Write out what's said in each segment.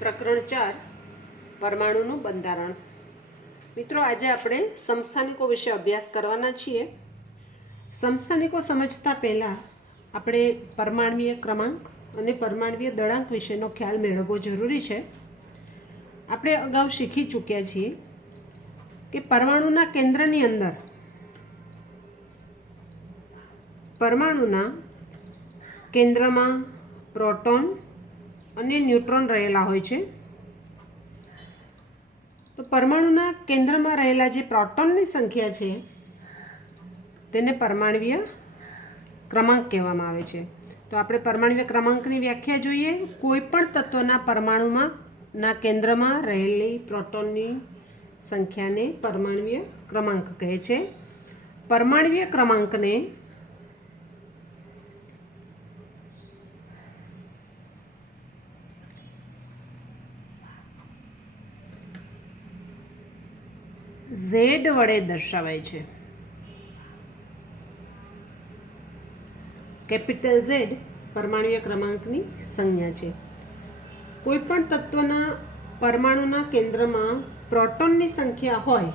પ્રકરણ 4 પરમાણુનું બંધારણ। મિત્રો, આજે આપણે સમસ્થાનિકો વિશે અભ્યાસ કરવાના છીએ। સમસ્થાનિકો સમજતા પહેલાં આપણે પરમાણ્વીય ક્રમાંક અને પરમાણ્વીય દળાંક વિશેનો ખ્યાલ મેળવવો જરૂરી છે। આપણે અગાઉ શીખી ચૂક્યા છીએ કે પરમાણુના કેન્દ્રની અંદર પરમાણુના કેન્દ્રમાં પ્રોટોન અને ન્યુટ્રોન રહેલા હોય છે। તો પરમાણુના કેન્દ્રમાં રહેલા જે પ્રોટોનની સંખ્યા છે તેને પરમાણ્વીય ક્રમાંક કહેવામાં આવે છે। તો આપણે પરમાણ્વીય ક્રમાંકની વ્યાખ્યા જોઈએ। કોઈ પણ તત્વના પરમાણુના કેન્દ્રમાં રહેલી પ્રોટોનની સંખ્યાને પરમાણ્વીય ક્રમાંક કહે છે। પરમાણ્વીય ક્રમાંકને Z વડે દર્શાવાય છે। કેપિટલ Z પરમાણ્વીય ક્રમાંકની સંજ્ઞા છે। કોઈ પણ તત્વના પરમાણુના કેન્દ્રમાં પ્રોટોનની સંખ્યા હોય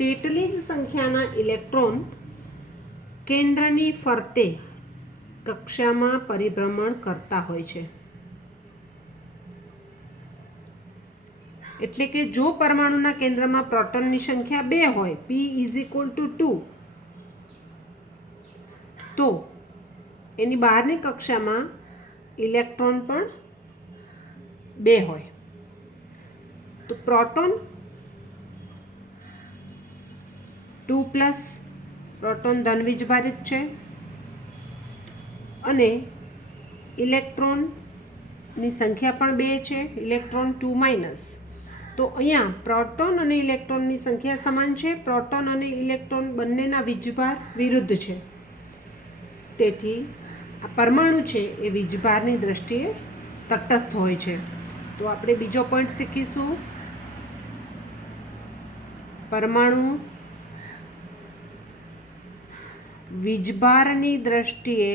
તેટલી જ સંખ્યાના ઇલેક્ટ્રોન કેન્દ્રની ફરતે કક્ષામાં પરિભ્રમણ કરતા હોય છે। એટલે કે જો પરમાણુના કેન્દ્રમાં પ્રોટોનની સંખ્યા 2 હોય, P = 2, તો એની બહારની કક્ષામાં ઇલેક્ટ્રોન પણ 2 હોય તો પ્રોટોન 2+, પ્રોટોન ધન વીજભારિત છે અને ઇલેક્ટ્રોનની સંખ્યા પણ 2 છે, ઇલેક્ટ્રોન 2-। તો અહીંયા પ્રોટોન અને ઇલેક્ટ્રોનની સંખ્યા સમાન છે। પ્રોટોન અને ઇલેક્ટ્રોન બંનેના વીજભાર વિરુદ્ધ છે, તેથી આ પરમાણુ છે એ વીજભારની દ્રષ્ટિએ તટસ્થ હોય છે। તો આપણે બીજો પોઈન્ટ શીખીશું। પરમાણુ વીજભારની દ્રષ્ટિએ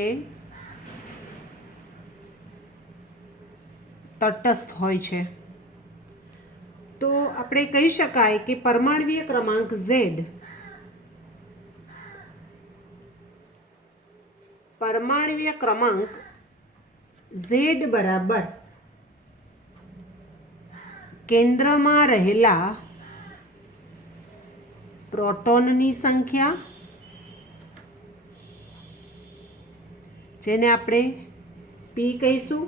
તટસ્થ હોય છે। તો આપણે કહી શકાય કે પરમાણ્વીય ક્રમાંક Z બરાબર કેન્દ્રમાં રહેલા પ્રોટોનની સંખ્યા, જેને આપણે P કહીશું,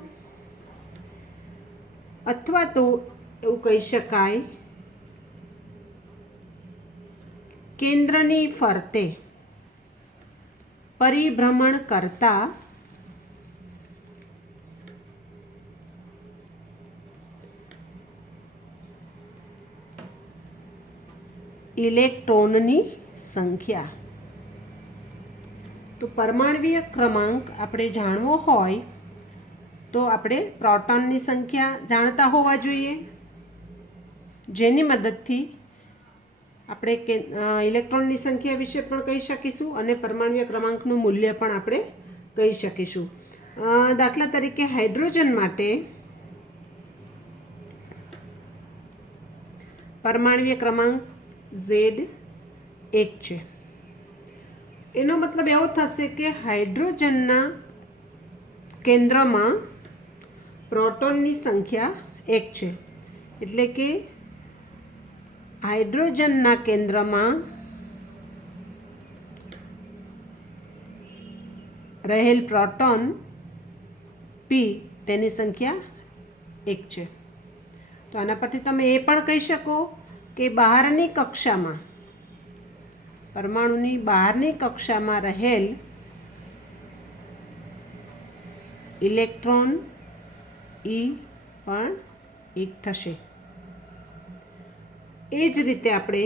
અથવા તો એવું કહી શકાય કેન્દ્રની ફરતે પરિભ્રમણ કરતા ઇલેક્ટ્રોનની સંખ્યા। તો પરમાણ્વીય ક્રમાંક આપણે જાણવો હોય તો આપણે પ્રોટોનની સંખ્યા જાણતા હોવા જોઈએ, જેની મદદથી આપણે ઇલેક્ટ્રોનની સંખ્યા વિશે પણ કહી શકીશું અને પરમાણ્વીય ક્રમાંકનું મૂલ્ય પણ આપણે કહી શકીશું। દાખલા તરીકે હાઇડ્રોજન માટે પરમાણ્વીય ક્રમાંક Z1 છે। એનો મતલબ એવો થશે કે હાઇડ્રોજનના કેન્દ્રમાં પ્રોટોનની સંખ્યા 1 છે, એટલે કે હાઇડ્રોજનના કેન્દ્રમાં રહેલ પ્રોટોન P તેની સંખ્યા 1 છે। તો આના પરથી તમે એ પણ કહી શકો કે બહારની કક્ષામાં, પરમાણુની બહારની કક્ષામાં રહેલ ઇલેક્ટ્રોન E પણ 1 થશે। એ જ રીતે આપણે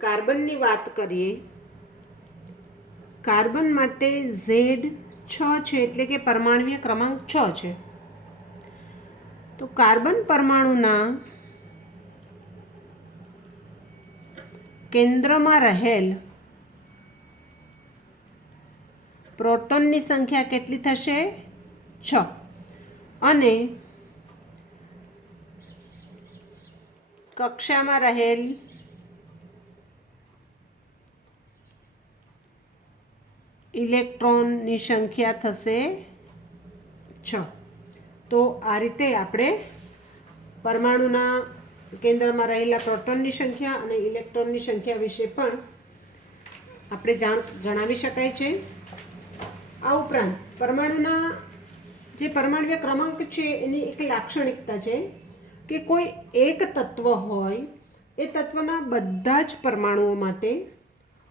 કાર્બનની વાત કરીએ। કાર્બન માટે Z6 છે, એટલે કે પરમાણ્વીય ક્રમાંક 6 છે। તો કાર્બન પરમાણુના કેન્દ્રમાં રહેલ પ્રોટોનની સંખ્યા કેટલી થશે? 6। અને કક્ષામાં રહેલ ઇલેક્ટ્રોનની સંખ્યા થશે 6. તો આ રીતે આપણે પરમાણુના કેન્દ્રમાં રહેલા પ્રોટોનની સંખ્યા અને ઇલેક્ટ્રોનની સંખ્યા વિશે પણ આપણે જણાવી શકાય છે. આ ઉપરાંત પરમાણુના જે પરમાણ્વીય ક્રમાંક છે એની એક લાક્ષણિકતા છે કે કોઈ એક તત્વ હોય એ તત્વના બધા જ પરમાણુઓ માટે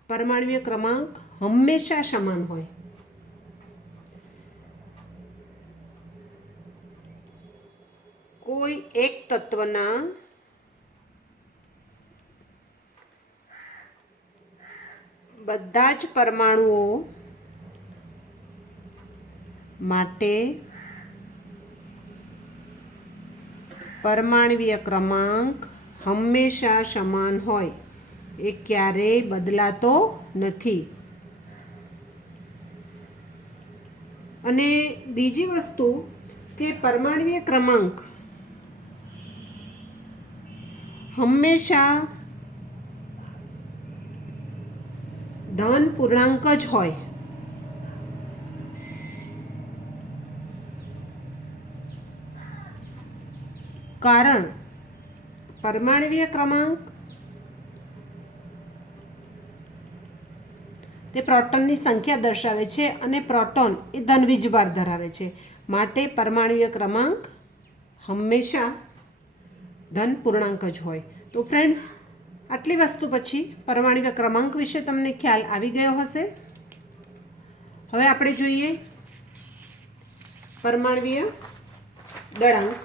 પરમાણ્વીય ક્રમાંક હંમેશા સમાન હોય. કોઈ એક તત્વના બધા જ પરમાણુઓ માટે પરમાણ્વીય ક્રમાંક હંમેશા સમાન હોય, એ ક્યારેય બદલાતો નથી. અને બીજી વસ્તુ કે પરમાણ્વીય ક્રમાંક હંમેશા ધન પૂર્ણાંક જ હોય. કારણ પરમાણ્વીય ક્રમાંક તે પ્રોટોનની સંખ્યા દર્શાવે છે અને પ્રોટોન એ ધન વીજભાર ધરાવે છે, માટે પરમાણ્વીય ક્રમાંક હંમેશા ધન પૂર્ણાંક જ હોય. તો ફ્રેન્ડ્સ, આટલી વસ્તુ પછી પરમાણ્વીય ક્રમાંક વિશે તમને ખ્યાલ આવી ગયો હશે. હવે આપણે જોઈએ પરમાણ્વીય દળાંક.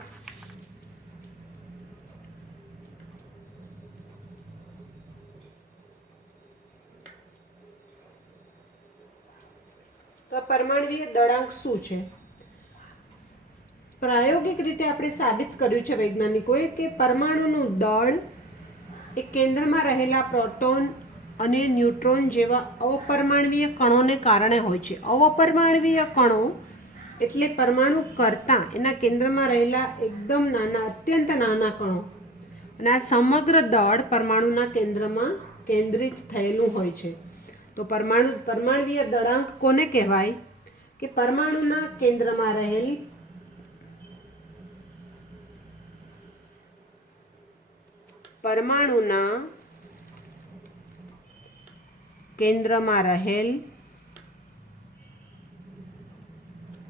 તો પરમાણ્વીય દળાંક શું છે? પ્રાયોગિક રીતે આપણે સાબિત કર્યું છે વૈજ્ઞાનિકોએ કે પરમાણુનું દળ એ કેન્દ્રમાં રહેલા પ્રોટોન અને ન્યુટ્રોન જેવા અપરમાણવીય કણોને કારણે હોય છે. અપરમાણવીય કણો એટલે પરમાણુ કરતાં એના કેન્દ્રમાં રહેલા એકદમ નાના, અત્યંત નાના કણો, અને આ સમગ્ર દળ પરમાણુના કેન્દ્રમાં કેન્દ્રિત થયેલું હોય છે. તો પરમાણ્વીય દળાંક કોને કહેવાય? કે પરમાણુના કેન્દ્રમાં રહેલ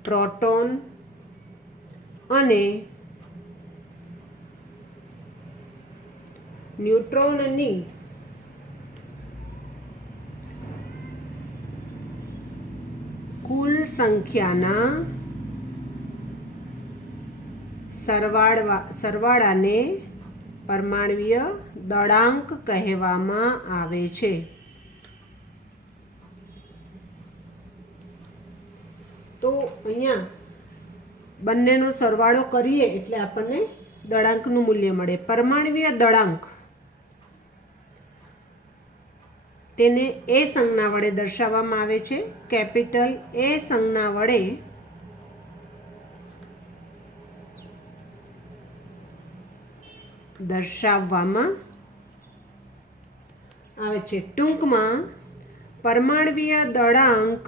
પ્રોટોન અને ન્યુટ્રોનની કુલ સંખ્યાના સરવાળાને પરમાણ્વીય દળાંક કહેવામાં આવે છે. તો અહીંયા બંનેનો સરવાળો કરીએ એટલે આપણને દળાંકનું મૂલ્ય મળે. પરમાણ્વીય દળાંક તેને એ સંજ્ઞા વડે દર્શાવવામાં આવે છે. કેપિટલ એ સંજ્ઞા વડે દર્શાવવામાં આવે છે. ટૂંકમાં પરમાણ્વીય દળાંક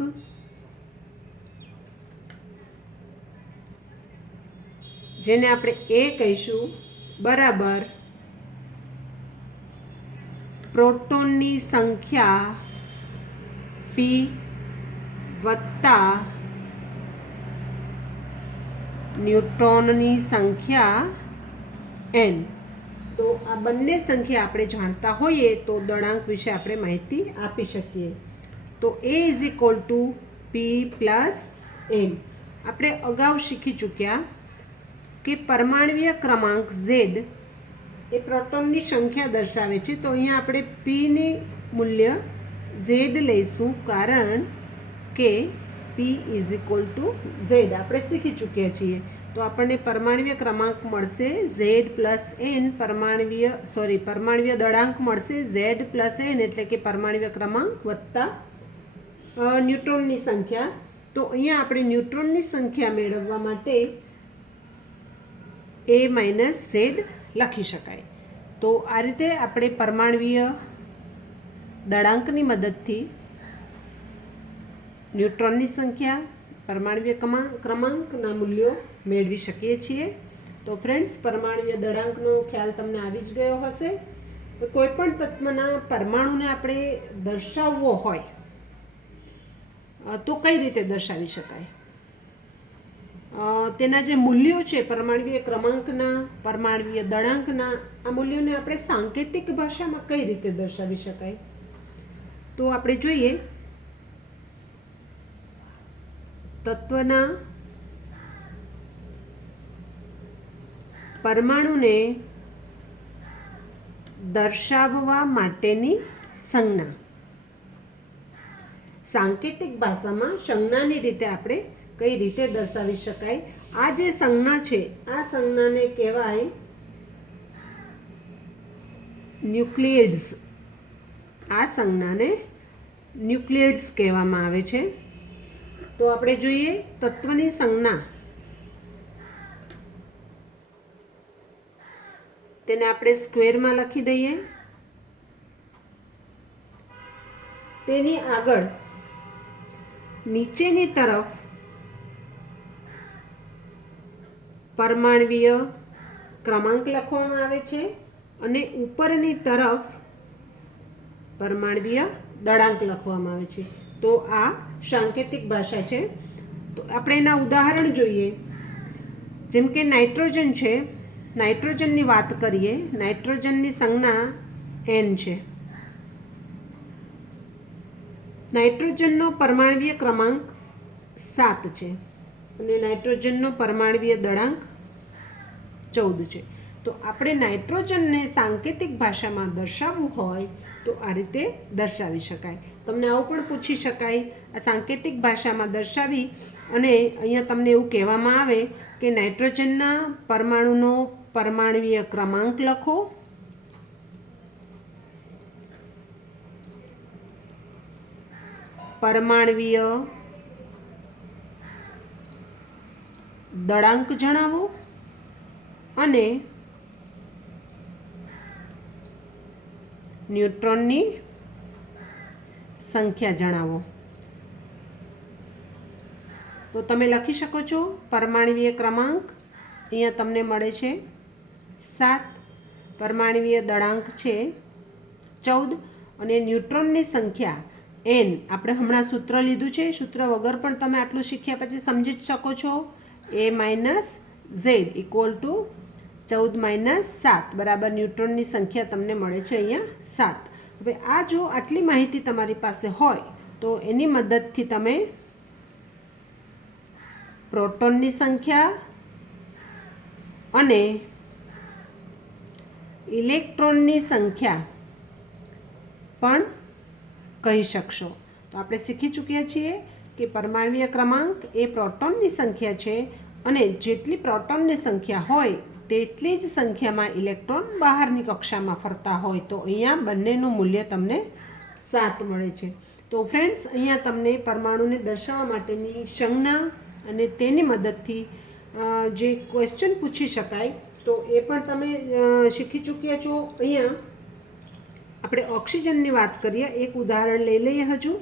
જેને આપણે એ કહીશું બરાબર પ્રોટોનની સંખ્યા P વત્તા ન્યુટ્રોનની સંખ્યા N. તો આ બંને સંખ્યા આપણે જાણતા હોઈએ તો દળાંક વિશે આપણે માહિતી આપી શકીએ. તો A = P + N. આપણે અગાઉ શીખી ચૂક્યા કે પરમાણ્વીય ક્રમાંક Z એ પ્રોટોનની સંખ્યા દર્શાવે છે. તો અહીંયા આપણે Pની મૂલ્ય Z લઈશું, કારણ કે P = Z આપણે શીખી ચૂક્યા છીએ. તો આપણને પરમાણ્વીય ક્રમાંક મળશે Z + N. પરમાણ્વીય દળાંક મળશે Z + N, એટલે કે પરમાણ્વીય ક્રમાંક વત્તા ન્યુટ્રોનની સંખ્યા. તો અહીંયા આપણે ન્યુટ્રોનની સંખ્યા મેળવવા માટે એ માઇનસ ઝેડ લખી શકાય. તો આ રીતે આપણે પરમાણવીય દળાંકની મદદથી ન્યુટ્રોનની સંખ્યા, પરમાણવીય ક્રમાંકના મૂલ્યો મેળવી શકીએ છીએ. તો ફ્રેન્ડ્સ, પરમાણવીય દળાંકનો ખ્યાલ તમને આવી જ ગયો હશે. કોઈ પણ તત્વના પરમાણુને આપણે દર્શાવવો હોય તો કઈ રીતે દર્શાવી શકાય? તેના જે મૂલ્યો છે પરમાણવીય ક્રમાંકના, પરમાણવીય દળાંકના, આ મૂલ્યોને આપણે સાંકેતિક ભાષામાં કઈ રીતે દર્શાવી શકાય? તો આપણે જોઈએ, તત્વના પરમાણુને દર્શાવવા માટેની સંજ્ઞા. સાંકેતિક ભાષામાં સંજ્ઞાની રીતે આપણે કઈ રીતે દર્શાવી શકાય? આ જે સંજ્ઞા છે આ સંજ્ઞાને કહેવાય ન્યુક્લિયડ્સ. આ સંજ્ઞાને ન્યુક્લિયડ્સ કહેવામાં આવે છે. તો આપણે જોઈએ, તત્વની સંજ્ઞા, તેને આપણે સ્ક્વેરમાં લખી દઈએ. તેની આગળ નીચેની તરફ પરમાણવીય ક્રમાંક લખવામાં આવે છે અને ઉપરની તરફ પરમાણવીય દળાંક લખવામાં આવે છે. તો આ સાંકેતિક ભાષા છે. તો આપણે એના ઉદાહરણ જોઈએ. જેમ કે નાઇટ્રોજન છે, નાઇટ્રોજનની વાત કરીએ. નાઇટ્રોજનની સંજ્ઞા n છે. નાઇટ્રોજનનો પરમાણવીય ક્રમાંક 7 છે અને નાઇટ્રોજનનો પરમાણવીય દળાંક 14 છે. તો આપણે નાઇટ્રોજનને સાંકેતિક ભાષામાં દર્શાવવું હોય તો આ રીતે દર્શાવી શકાય. તમને આવું પણ પૂછી શકાય, આ સાંકેતિક ભાષામાં દર્શાવી અને અહીંયા તમને એવું કહેવામાં આવે કે નાઇટ્રોજનના પરમાણુનો પરમાણવીય ક્રમાંક લખો, પરમાણવીય દળાંક જણાવો અને ન્યુટ્રોનની સંખ્યા જણાવો. તો તમે લખી શકો છો પરમાણવીય ક્રમાંક અહીંયા તમને મળે છે 7, પરમાણવીય દળાંક છે 14 અને ન્યુટ્રોનની સંખ્યા n. આપણે હમણાં સૂત્ર લીધું છે, સૂત્ર વગર પણ તમે આટલું શીખ્યા પછી સમજી જ શકો છો. a minus Z equal to 14 minus 7 બરાબર ન્યુટ્રોનની સંખ્યા તમને મળે છે અહીંયા 7. હવે આ જો આટલી માહિતી તમારી પાસે હોય તો એની મદદથી તમે પ્રોટોનની સંખ્યા અને ઇલેક્ટ્રોનની સંખ્યા પણ કહી શકશો. તો આપણે શીખી ચૂક્યા છીએ કે પરમાણવીય ક્રમાંક એ પ્રોટોનની સંખ્યા છે અને જેટલી પ્રોટોનની સંખ્યા હોય તેટલી જ સંખ્યામાં ઇલેક્ટ્રોન બહારની કક્ષામાં ફરતા હોય. તો અહીંયા બંનેનું મૂલ્ય તમને 7 મળે છે. તો ફ્રેન્ડ્સ, અહીંયા તમને પરમાણુને દર્શાવવા માટેની સંજ્ઞા અને તેની મદદથી જે ક્વેશ્ચન પૂછી શકાય તો એ પણ તમે શીખી ચૂક્યા છો. અહીંયા આપણે ઓક્સિજનની વાત કરીએ, એક ઉદાહરણ લઈ લઈએ. હજુ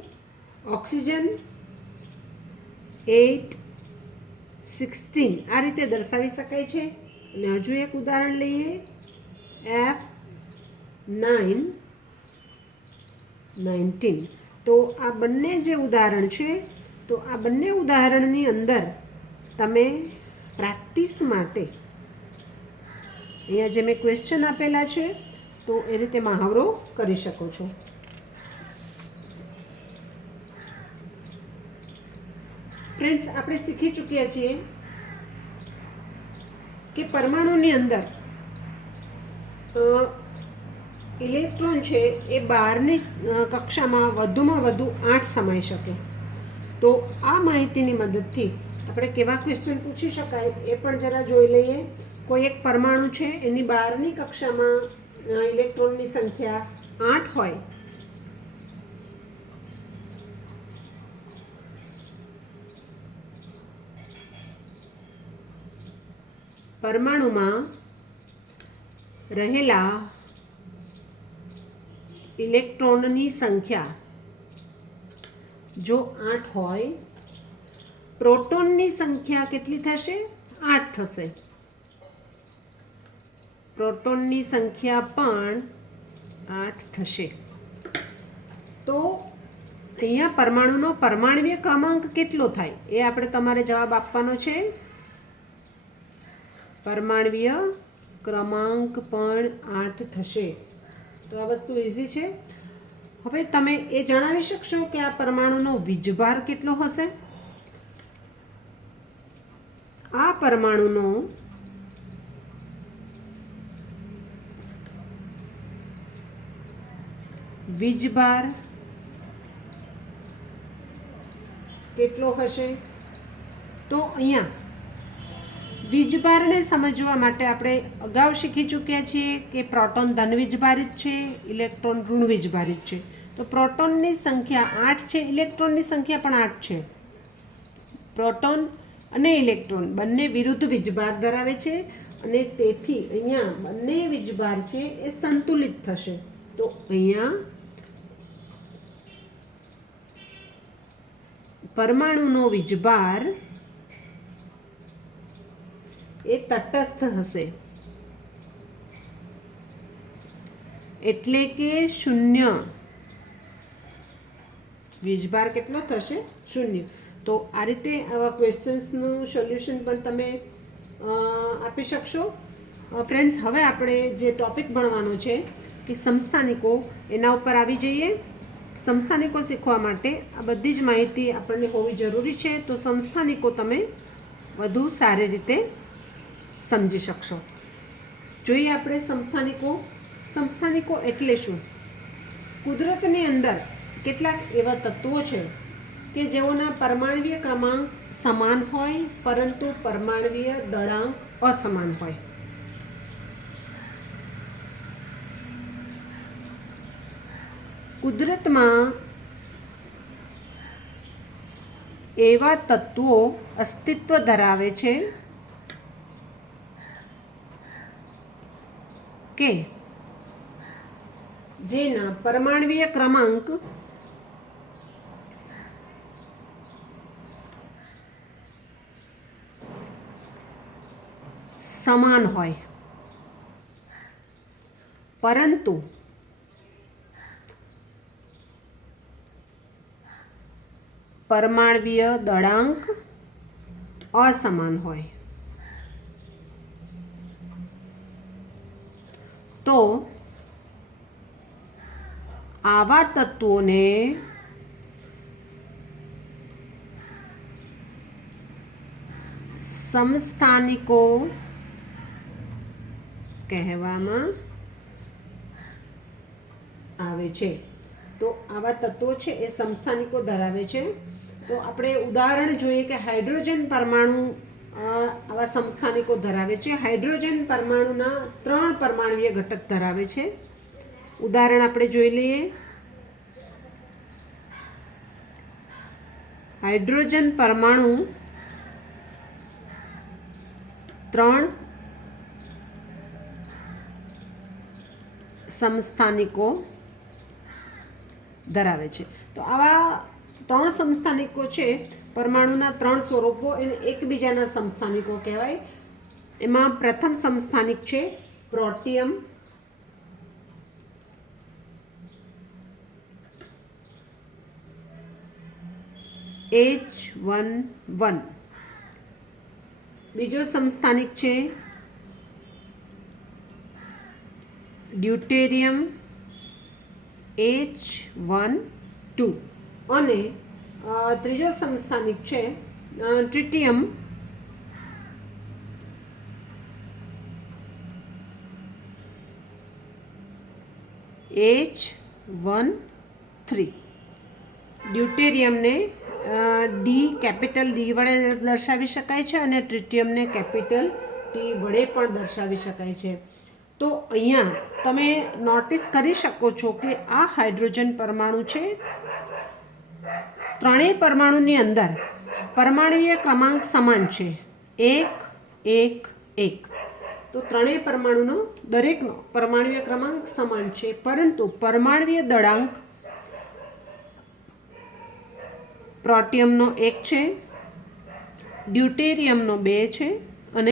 ઓક્સિજન 8, 16 આ રીતે દર્શાવી શકાય છે. અને હજુ એક ઉદાહરણ લઈએ, F9, 19. તો આ બંને જે ઉદાહરણ છે, તો આ બંને ઉદાહરણની અંદર તમે પ્રેક્ટિસ માટે અહીંયા જે મેં ક્વેશ્ચન આપેલા છે તો એ રીતે મહાવરો કરી શકો છો. ફ્રેન્ડ્સ, આપણે શીખી ચૂક્યા છીએ કે પરમાણુની અંદર ઇલેક્ટ્રોન છે એ બહારની કક્ષામાં વધુમાં વધુ 8 સમાઈ શકે. તો આ માહિતીની મદદથી આપણે કેવા ક્વેશ્ચન પૂછી શકાય એ પણ જરા જોઈ લઈએ. કોઈ એક પરમાણુ છે એની બહારની કક્ષામાં ઇલેક્ટ્રોનની સંખ્યા 8 હોય પરમાણુમાં રહેલા ઇલેક્ટ્રોનની સંખ્યા જો 8 હોય, પ્રોટોનની સંખ્યા કેટલી થશે? 8 થશે. પ્રોટોનની સંખ્યા પણ 8 થશે. તો અહીંયા પરમાણુનો પરમાણ્વીય ક્રમાંક કેટલો થાય એ આપણે તમારે જવાબ આપવાનો છે. પરમાણ્વીય ક્રમાંક પણ 8 થશે. તો આ વસ્તુ ઇઝી છે. હવે તમે એ જણાવી શકશો કે આ પરમાણુનો વીજભાર કેટલો હશે? આ પરમાણુનો વીજભાર કેટલો હશે? તો અહીંયા વીજભારને સમજવા માટે આપણે અગાઉ શીખી ચૂક્યા છીએ કે પ્રોટોન ધન વીજભારિત છે, ઇલેક્ટ્રોન ઋણ વીજભારિત છે. તો પ્રોટોનની સંખ્યા 8 છે, ઇલેક્ટ્રોનની સંખ્યા પણ 8 છે. પ્રોટોન અને ઇલેક્ટ્રોન બંને વિરુદ્ધ વીજભાર ધરાવે છે અને તેથી અહીંયા બંને વીજભાર છે એ સંતુલિત થશે. તો અહીંયા પરમાણુનો વીજભાર એ તટસ્થ હશે, એટલે કે 0. વીજભાર કેટલો થશે? 0. તો આ રીતે આવા ક્વેશ્ચન્સનું સોલ્યુશન પણ તમે આપી શકશો. ફ્રેન્ડ્સ, હવે આપણે જે ટોપિક ભણવાનો છે કે સમસ્થાનિકો, એના ઉપર આવી જઈએ. સમસ્થાનિકો શીખવા માટે આ બધી જ માહિતી આપણને હોવી જરૂરી છે. તો સમસ્થાનિકો તમે વધુ સારી રીતે સમજી શકશો. જોઈએ આપણે સમસ્થાનિકો. સમસ્થાનિકો એટલે શું? કુદરતની અંદર કેટલાક એવા તત્વો છે કે જેઓના પરમાણ્વીય ક્રમાંક સમાન હોય પરંતુ પરમાણ્વીય દળાંક અસમાન હોય. કુદરતમાં એવા તત્વો અસ્તિત્વ ધરાવે છે કે જેના પરમાણ્વીય ક્રમાંક સમાન હોય પરંતુ પરમાણ્વીય દળાંક અસમાન હોય. તો આવા તત્વોને સમસ્થાનિકો કહેવામાં આવે છે. તો આવા તત્વો છે એ સમસ્થાનિકો ધરાવે છે. તો આપણે ઉદાહરણ જોઈએ કે હાઇડ્રોજન પરમાણુ આવા સમસ્થાનિકો ધરાવે છે. હાઇડ્રોજન પરમાણુના 3 પરમાણ્વીય ઘટક ધરાવે છે. ઉદાહરણ આપણે જોઈ લઈએ. હાઇડ્રોજન પરમાણુ 3 સમસ્થાનિકો ધરાવે છે. તો આવા 3 સમસ્થાનિકો છે, પરમાણુના 3 સ્વરૂપો, એને એકબીજાના સમસ્થાનિકો કહેવાય. એમાં પ્રથમ સમસ્થાનિક છે પ્રોટિયમ, H11. બીજો સમસ્થાનિક છે ડ્યુટેરિયમ, H12. અને ત્રીજો સમસ્થાનિક છે ટ્રિટિયમ, H13. ડ્યુટેરિયમને ડી, કેપિટલ ડી વડે દર્શાવી શકાય છે અને ટ્રિટિયમને કેપિટલ ટી વડે પણ દર્શાવી શકાય છે. તો અહીંયા તમે નોટિસ કરી શકો છો કે આ હાઇડ્રોજન પરમાણુ છે, ત્રણેય પરમાણુની અંદર પરમાણ્વીય ક્રમાંક સમાન છે, 1 1 1. તો ત્રણેય પરમાણુનો દરેકનો પરમાણુય ક્રમાંક સમાન છે, પરંતુ પરમાણુય દળાંક પ્રોટિયમનો 1 છે, ડ્યુટેરિયમનો 2 છે